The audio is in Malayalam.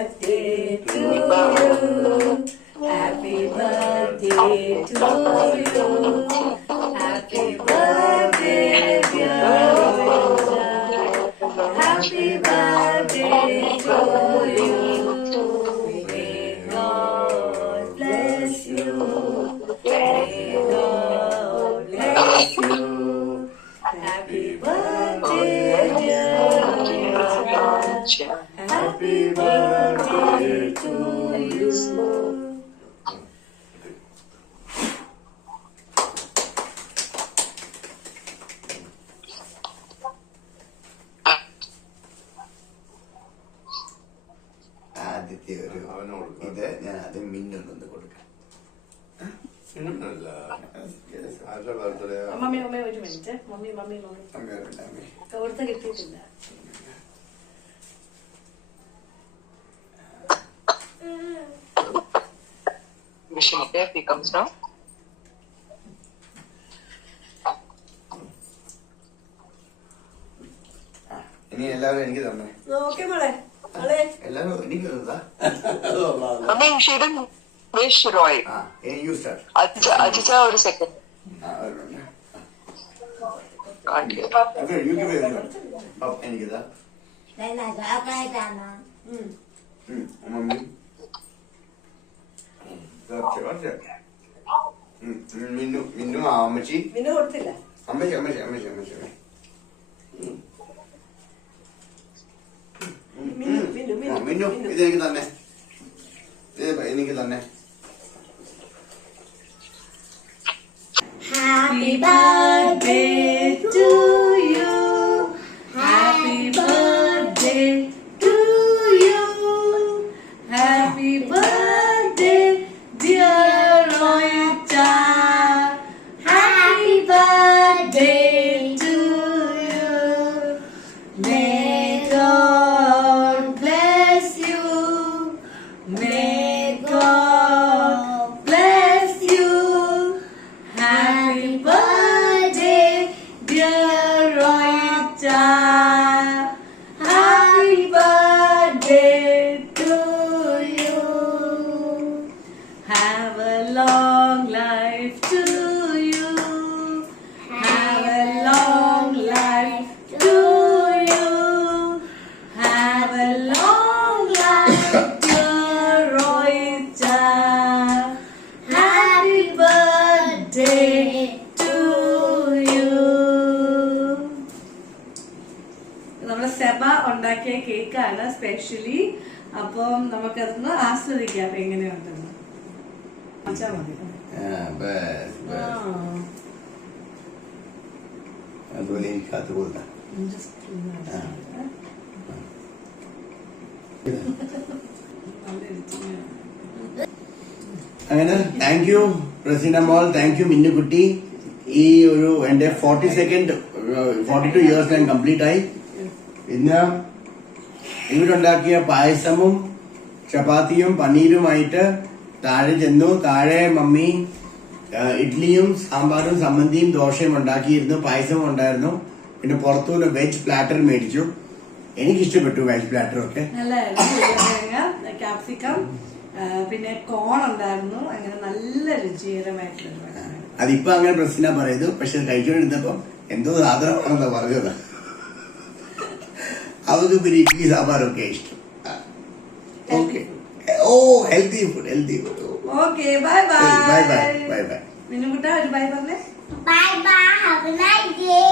birthday to you. Happy birthday to you. Happy birthday, dear Roja. Happy birthday to you. May God bless you. May God bless you. Happy birthday, dear Roja. Happy birthday to you. ആദ്യത്തെ ഒരു ഇത് ഞാൻ ആദ്യം മിന്നൊന്ന് കൊടുക്കാം. മമ്മി ഒരു മിനിറ്റ്. മമ്മി കൊടുത്ത കിട്ടിയിട്ടില്ല. If he comes down. ഇനി എല്ലാവരും എനിക്ക് തന്നെ ഓക്കെ മോളെ എല്ലാവരും എനിക്ക് തന്നതാ. I mean, she didn't wish Roy. You start. Ajita or a second. Can't hear. Okay, you give it up. എനിക്ക് താ. മമ്മി മിന്നു അമ്മച്ചി മിന്നു കൊടുത്തില്ല. അമ്മച്ചി മിന്നു ഇത് എനിക്ക് തന്നെ Happy birthday to you. Happy birthday to you. Happy birthday, dear Roja. Happy birthday to you. May God bless you. May God bless you. Happy birthday, dear Roja. Happy birthday to you. Have a long life to you. Have a long life to you. Have a long life, dear Roja. Happy birthday to you. നമ്മുടെ സെബ ഉണ്ടാക്കിയ കേക്കാണ് സ്പെഷ്യലി. അപ്പം നമുക്കതൊന്ന് ആസ്വദിക്കാം എങ്ങനെയുണ്ടെന്ന്. വെച്ചാൽ മതി. അതുപോലെ എനിക്ക് അത് കൊടുക്കാം. അങ്ങനെ താങ്ക് യു റസീന മോൾ, താങ്ക് യു മിന്നുകുട്ടി. ഈ ഒരു എന്റെ 42 ഇയേഴ്സ് ഞാൻ കംപ്ലീറ്റ് ആയി. ഇന്ന് ഇവരുണ്ടാക്കിയ പായസമും ചപ്പാത്തിയും പനീരുമായിട്ട് താഴെ ചെന്നു. താഴെ മമ്മി ഇഡ്ലിയും സാമ്പാറും സമ്മന്തിയും ദോശയും ഉണ്ടാക്കിയിരുന്നു. പായസവും ഉണ്ടായിരുന്നു. പിന്നെ പുറത്തുനിന്ന് വെജ് പ്ലാറ്റർ മേടിച്ചു. എനിക്കിഷ്ടപ്പെട്ടു വെജ് പ്ലാറ്റർ ഒക്കെ. നല്ലായിരുന്നു. ക്യാപ്സിക്കം പിന്നെ കോൺ ഉണ്ടായിരുന്നു. അങ്ങനെ നല്ല രുചികരമായിട്ടുള്ള. അതിപ്പോ അങ്ങനെ പ്രശ്നം പറയുന്നു. പക്ഷെ കഴിച്ചുകൊണ്ടിരുന്നപ്പം എന്തോ സാധനമാണെന്നാ പറഞ്ഞത്. അവർക്ക് പിന്നെ ഇഡ്ലി സാമ്പാറൊക്കെ ഇഷ്ടം. Okay. Oh healthy food. Okay bye bye. മിന്നുകുട്ടാ ഒരു ബൈ പറഞ്ഞേ. Bye bye. Have a nice day.